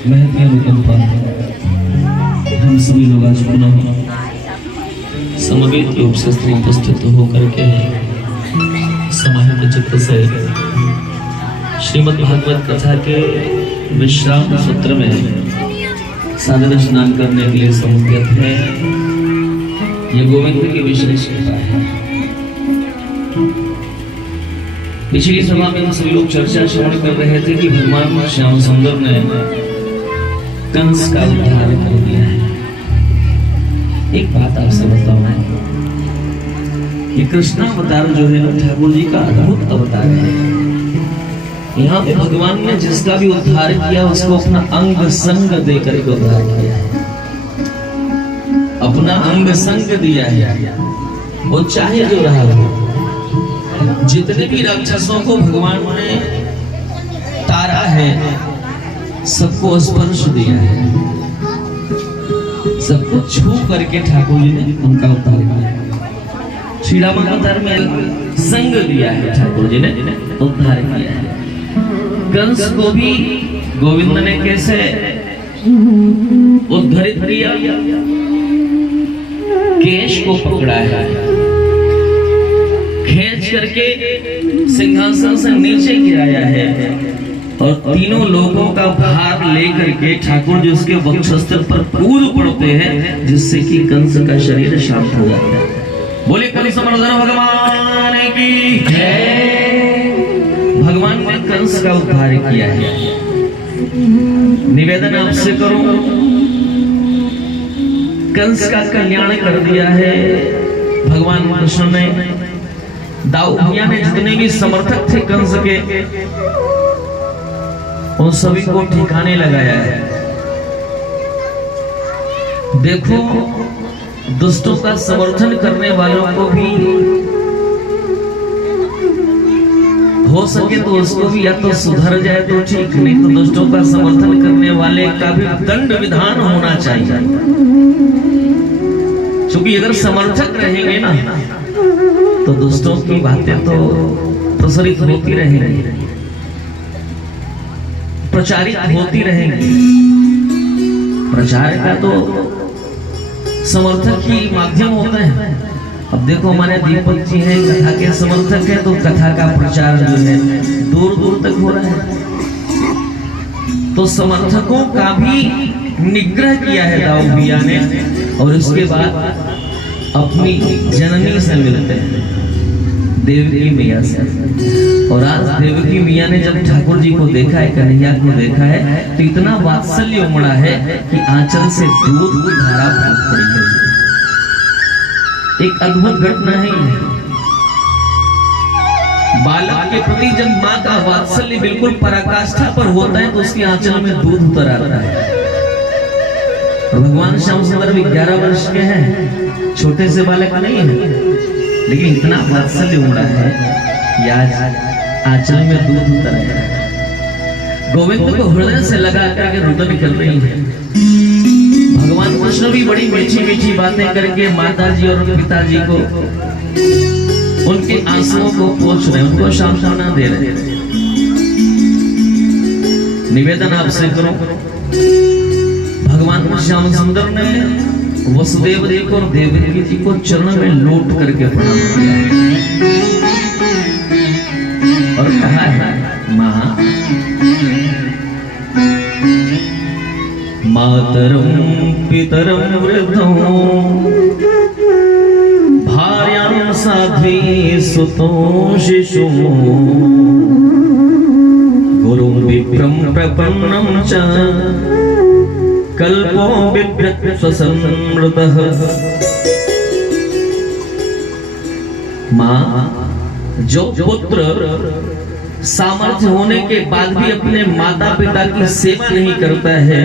महती अनुकंपा हम सभी लोग आज पुनः समवेत रूप से स्त्री उपस्थित होकर के समाहित चित्त से श्रीमद् भागवत कथा के विश्राम सूत्र में साधन स्नान करने के लिए समुद्यत है। ये गोविंद की विशेष कृपा है। पिछली सभा में हम सभी लोग चर्चा श्रवण कर रहे थे कि भगवान श्याम सुंदर ने कंस का उद्धार कर दिया है। एक बात आपसे बताऊं कि कृष्णावतार जो है ना ठाकुर जी का अद्भुत अवतार है। यहाँ पे भगवान ने जिसका भी उद्धार किया उसको अपना अंग संग देकर के उद्धार किया है, अपना अंग संग दिया है। वो चाहे जो रहा हो, जितने भी राक्षसों को भगवान ने तारा है सबको स्पर्श दिया है, सबको छू करके ठाकुर जी ने उनका उद्धार किया। श्री राम अवतार में संग दिया है, ठाकुर जी ने उद्धार किया है। कंस को भी गोविंद ने कैसे उद्धरित किया? केश को पकड़ा है, खींच करके सिंहासन से नीचे गिराया है और तीनों लोगों का भार लेकर के ठाकुर जी उसके वक्षस्थल पर कूद पड़ते हैं, जिससे कि कंस का शरीर शांत हो जाता है। बोले कंस मर्दन भगवान की जय। भगवान ने कंस का उद्धार किया है। निवेदन आपसे करूं, कंस का कल्याण कर दिया है भगवान कृष्ण ने। दाऊ भैया ने जितने भी समर्थक थे कंस के, उन सभी को ठिकाने लगाया है। देखो, दुष्टों का समर्थन करने वालों को भी हो सके तो उसको भी या तो सुधर जाए तो ठीक, नहीं तो दुष्टों का समर्थन करने वाले का भी दंड विधान होना चाहिए। क्योंकि अगर समर्थक रहेंगे ना तो दुष्टों की बातें तो प्रसारित होती रहेंगी, प्रचारित होती रहेंगी। प्रचार का तो समर्थक ही माध्यम होता है। अब देखो, हमारे दीपक जी हैं, कथा के समर्थक हैं, तो कथा का प्रचार जो है दूर दूर तक हो रहा है। तो समर्थकों का भी निग्रह किया है दाऊ भैया ने, और उसके बाद अपनी जननी से मिलते हैं, देवकी मैया से। और आज देवकी मैया ने जब ठाकुर जी को देखा है, कन्हैया को देखा है, तो इतना वात्सल्य उमड़ा है कि आंचल से दूध की धारा फूट पड़ी है। एक अद्भुत घटना है। बालक के प्रति जब माँ का वात्सल्य बिल्कुल पराकाष्ठा पर होता है तो उसकी आंचल में दूध उतर आता है। भगवान श्याम सुंदर भी 11 वर्ष के हैं, छोटे से बालक नहीं है, लेकिन इतना वात्सल्य उमड़ा है कि आज आंचल में दूध उतर है। गोविंद को हृदय से लगा करके रुदन कर रही है। भगवान कृष्ण भी बड़ी मीठी मीठी बातें करके माताजी और पिताजी को उनके आंसुओं को पोंछ रहे, उनको सांत्वना दे रहे। निवेदन आपसे करो, भगवान श्याम सुंदर ने वसुदेव जी को और देवकी जी को चरण में लौट करके प्रणाम किया और कहा है, मां मातरं पितरं वृद्धं भार्यां साध्वी सुतों शिशुं गुरुं विप्रं प्रपन्नं च कल्पो बिभ्रत् स्वसंमृतः। मां, जो पुत्र सामर्थ्य होने के बाद भी अपने माता पिता की सेवा नहीं करता है,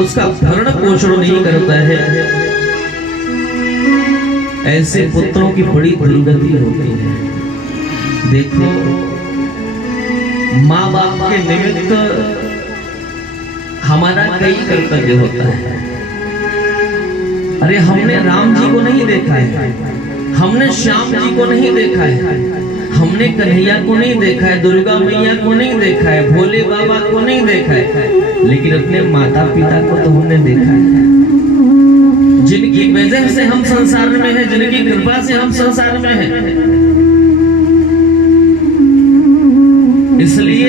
उसका भरण पोषण नहीं करता है, ऐसे पुत्रों की बड़ी दुर्गति होती है। देखो, माँ बाप के निमित्त हमारा कई कर्तव्य होता है। अरे हमने राम जी को नहीं देखा है, हमने श्याम जी को नहीं देखा है, हमने कन्हैया को नहीं देखा है, दुर्गा मैया को नहीं देखा है, भोले बाबा को नहीं देखा है, लेकिन अपने माता पिता को तो हमने देखा है, जिनकी वजह से हम संसार में हैं, जिनकी कृपा से हम संसार में हैं। इसलिए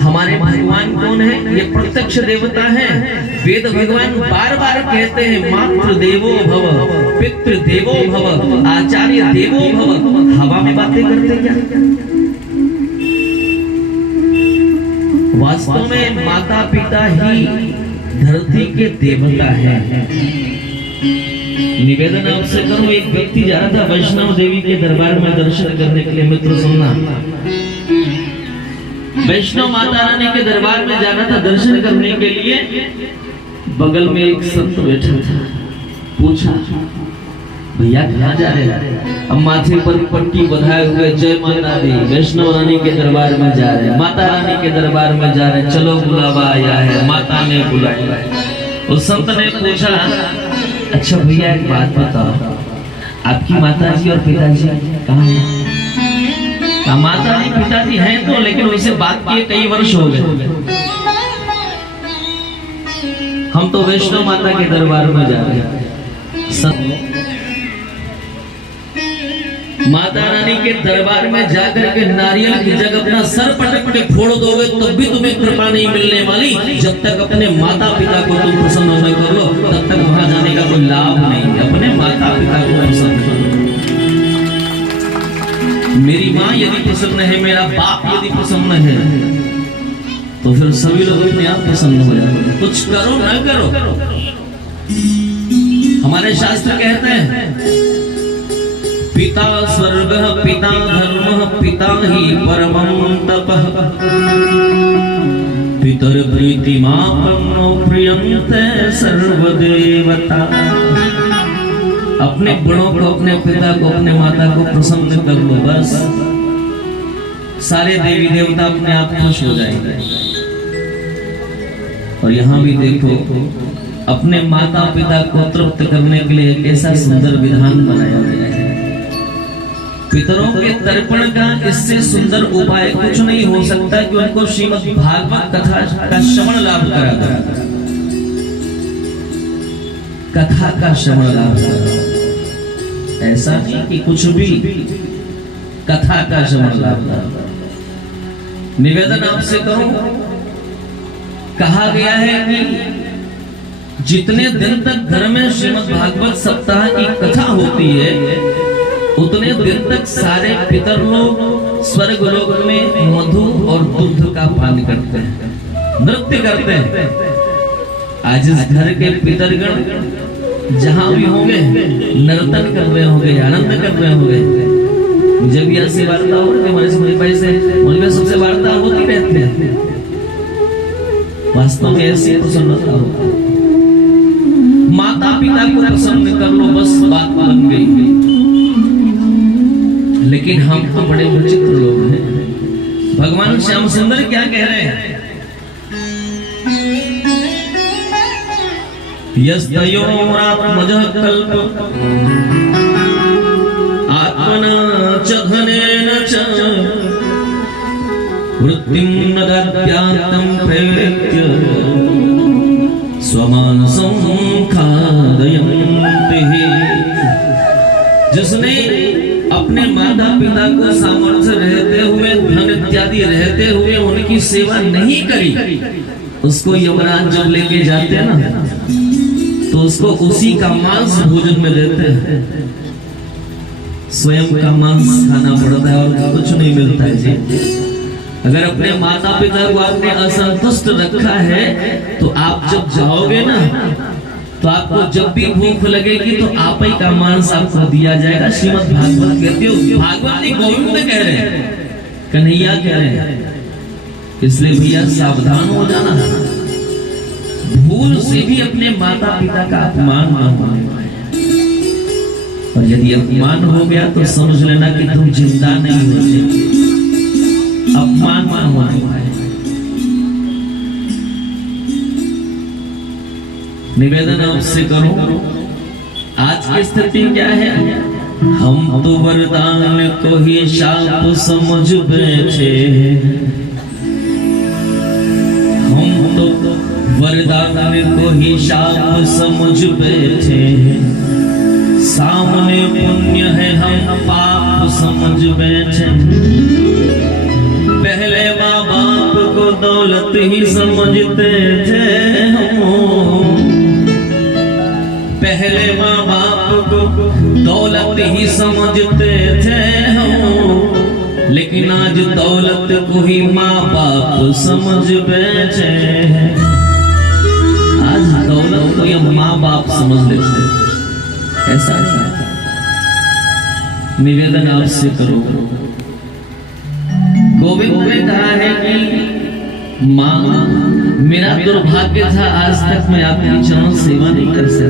हमारे भगवान कौन है? ये प्रत्यक्ष देवता है। वेद भगवान बार बार कहते हैं मातृ देवो भव, पितृ देवो भव, आचार्य देवो भव। हवा में बातें करते क्या? वास्तव में माता पिता ही धरती के देवता है। निवेदन आपसे करूं, एक व्यक्ति जा रहा था वैष्णव देवी के दरबार में दर्शन करने के लिए। मित्र सुनना, वैष्णव माता रानी के दरबार में जाना था दर्शन करने के लिए। बगल में एक संत बैठा था। पूछा, भैया कहाँ जा रहे हैं? अब माथे पर पट्टी बंधाए हुए, जय माता दी, वैष्णव रानी के दरबार में जा रहे हैं, माता रानी के दरबार में जा रहे हैं, चलो बुलावा आया है, माता ने बुलाया। उस संत ने पूछा, अच्छा भैया एक बात बताओ, आपकी माता जी और पिताजी कहाँ हैं? माता जी पिताजी हैं तो, लेकिन उनसे बात किए कई वर्ष हो गए। हम तो वैष्णव माता के दरबार में जा रहे हैं। माता रानी के दरबार में जाकर के नारियल की जगह अपना सर पटक के फोड़ दोगे तो भी तुम्हें कृपा नहीं मिलने वाली। जब तक अपने माता पिता को तुम प्रसन्न न कर लो, तब तक वहां जाने का कोई लाभ नहीं। अपने माता पिता को प्रसन्न करो। मेरी माँ यदि प्रसन्न है, मेरा बाप यदि प्रसन्न है, तो फिर सभी लोग अपने आप प्रसन्न हो जाते। कुछ करो न करो, हमारे शास्त्र कहते हैं पिता स्वर्ग पिता धर्म पिता ही परमं तपः पितर प्रीतिमापन्नो प्रियन्ते सर्वदेवता। अपने गुणों को, अपने पिता को, अपने माता को प्रसन्न कर लो, बस सारे देवी देवता अपने आप खुश हो जाएंगे। और यहाँ भी देखो, अपने माता पिता को तृप्त करने के लिए एक ऐसा सुंदर विधान बनाया गया है। पितरों के तर्पण का इससे सुंदर उपाय कुछ नहीं हो सकता कि उनको श्रीमद् भागवत कथा का श्रवण लाभ करा। कथा का श्रवण लाभ करा, ऐसा नहीं कि कुछ भी, कथा का श्रवण लाभ करा। निवेदन आपसे करूं, कहा गया है कि जितने दिन तक घर में श्रीमद् भागवत सप्ताह की कथा होती है, उतने दिन तक सारे पितर लोग स्वर्ग लोक में मधु और दूध का पान करते हैं, नृत्य करते हैं। आज इस घर के पितरगण जहां भी होंगे नर्तन कर रहे होंगे, आनंद कर रहे होंगे। जब यह से वार्ता हो रही हमारे समझ भाई से, उनमें सबसे वार्ता होती रहती है। वास्तव में ऐसी प्रसन्नता हो, माता पिता को प्रसन्न कर लो, बस बात बन गई। लेकिन हम तो बड़े विचित्र लोग हैं। भगवान श्याम सुंदर क्या कह रहे हैं? यस्तयोरात्मजः कल्प आत्मना च धनेन च वृत्तिं न दद्यातं प्रवेत्य स्वमानसं खादयन्ति। जिसने अपने माता पिता को सामर्थ्य रहते हुए, धन इत्यादि रहते हुए उनकी सेवा नहीं करी, उसको यमराज जब लेके जाते हैं ना, तो उसको उसी का मांस भोजन में देते हैं। स्वयं का मांस खाना पड़ता है और कुछ नहीं मिलता है जी। अगर अपने माता पिता को आपने असंतुष्ट रखा है, तो आप जब जाओगे ना, तो आपको जब भी भूख लगेगी तो आप ही का मांस आपको दिया जाएगा। श्रीमद् भागवत कहते हो, भागवत नहीं गोविंद कह रहे हैं, कन्हैया कह रहे हैं। इसलिए भैया सावधान हो जाना, भूल से भी अपने माता पिता का अपमान न होने। और यदि अपमान हो गया तो समझ लेना कि तुम जिंदा नहीं होते। अपमान न होने। निवेदन आपसे करूं, आज की स्थिति क्या है? हम तो वरदान को ही शाप समझ बैठे, हम तो वरदान को ही शाप समझ बैठे, सामने पुण्य है हम पाप समझ बैठे। पहले माँ बाप को दौलत ही समझते थे हम, पहले माँ बाप को दौलत ही समझते थे हम, लेकिन आज दौलत को ही माँ बाप समझ बैठे हैं। आज दौलत को ये माँ बाप समझ लेते हैं, ऐसा नहीं। निवेदन आपसे करो, गोविंद ने कहा है कि माँ मेरा दुर्भाग्य था आज तक मैं आपकी चरण सेवा नहीं कर सका।